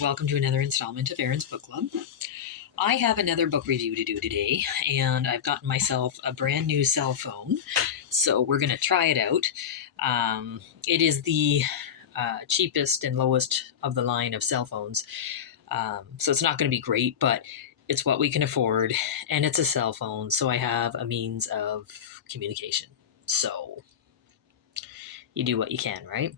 Welcome to another installment of Aaron's Book Club. I have another book review to do today, and I've gotten myself a brand new cell phone, so we're going to try it out. It is the cheapest and lowest of the line of cell phones, so it's not going to be great, but it's what we can afford, and it's a cell phone, so I have a means of communication. So you do what you can, right?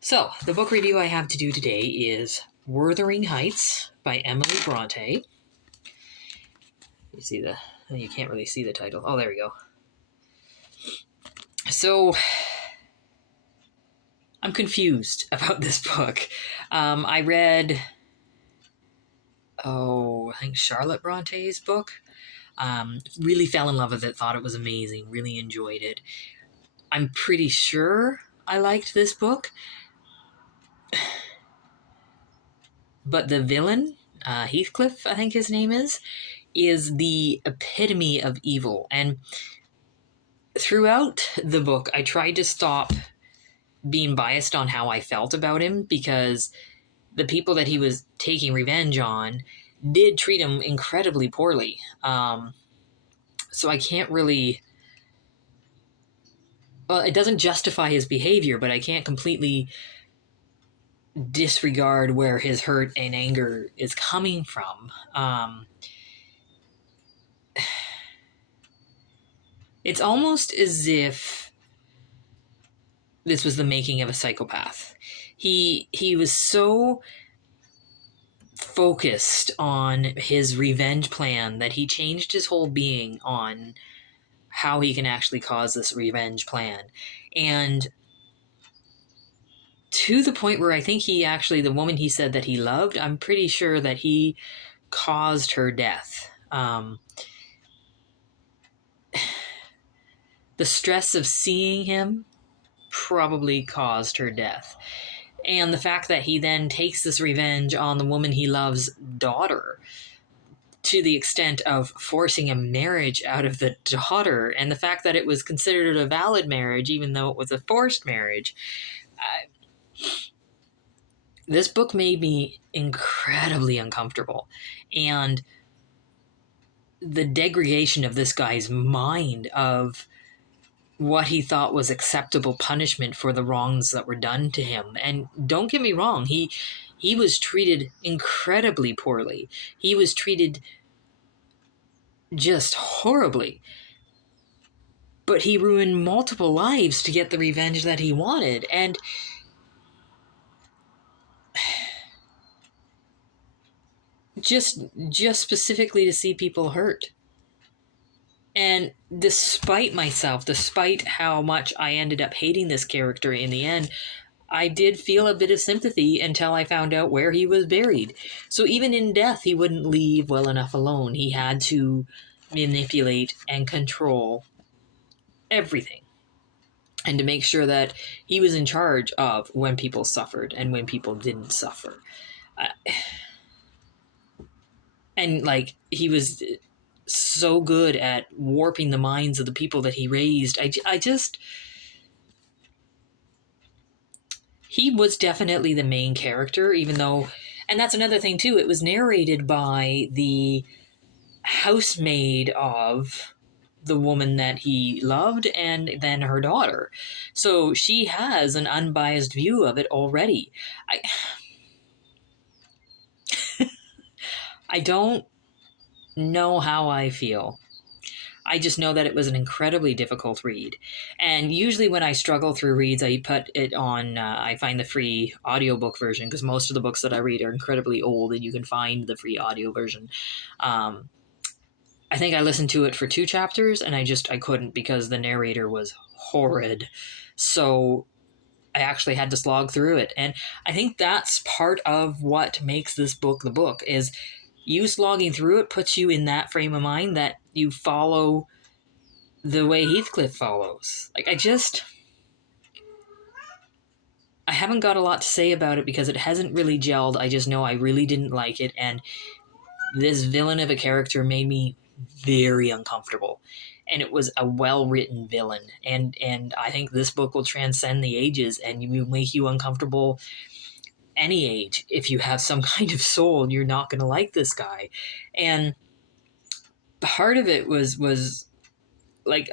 So, the book review I have to do today is Wuthering Heights by Emily Bronte. You can't really see the title. Oh, there we go. So, I'm confused about this book. I read, I think Charlotte Bronte's book. Really fell in love with it, thought it was amazing, really enjoyed it. I'm pretty sure I liked this book. But the villain, Heathcliff, I think his name is the epitome of evil. And throughout the book, I tried to stop being biased on how I felt about him, because the people that he was taking revenge on did treat him incredibly poorly. So I can't really... Well, it doesn't justify his behavior, but I can't completely disregard where his hurt and anger is coming from. It's almost as if this was the making of a psychopath. He was so focused on his revenge plan that he changed his whole being on how he can actually cause this revenge plan. And to the point where I think the woman he said that he loved, I'm pretty sure that he caused her death. The stress of seeing him probably caused her death. And the fact that he then takes this revenge on the woman he loves' daughter, to the extent of forcing a marriage out of the daughter, and the fact that it was considered a valid marriage even though it was a forced marriage. This book made me incredibly uncomfortable. And the degradation of this guy's mind, of what he thought was acceptable punishment for the wrongs that were done to him. And don't get me wrong, he was treated incredibly poorly. He was treated just horribly. But he ruined multiple lives to get the revenge that he wanted. And just specifically to see people hurt. And despite myself, despite how much I ended up hating this character in the end, I did feel a bit of sympathy until I found out where he was buried. So even in death, he wouldn't leave well enough alone. He had to manipulate and control everything, and to make sure that he was in charge of when people suffered and when people didn't suffer. And he was so good at warping the minds of the people that he raised. He was definitely the main character, even though, and that's another thing too, it was narrated by the housemaid of the woman that he loved and then her daughter. So she has an unbiased view of it already. I don't know how I feel. I just know that it was an incredibly difficult read. And usually when I struggle through reads, I put it on, I find the free audiobook version, because most of the books that I read are incredibly old and you can find the free audio version. I think I listened to it for 2 chapters and I couldn't, because the narrator was horrid. So I actually had to slog through it. And I think that's part of what makes this book the book, is you slogging through it puts you in that frame of mind that you follow the way Heathcliff follows. I haven't got a lot to say about it because it hasn't really gelled. I just know I really didn't like it, and this villain of a character made me very uncomfortable. And it was a well-written villain. And I think this book will transcend the ages and will make you uncomfortable any age, if you have some kind of soul, you're not going to like this guy. And part of it was like,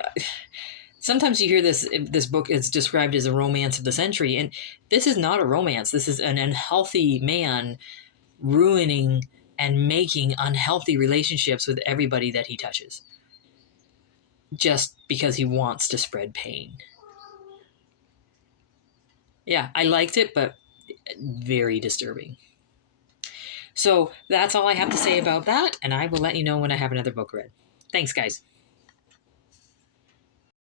sometimes you hear this book is described as a romance of the century, and this is not a romance. This is an unhealthy man ruining and making unhealthy relationships with everybody that he touches, just because he wants to spread pain. Yeah, I liked it, but very disturbing. So that's all I have to say about that, and I will let you know when I have another book read. Thanks, guys.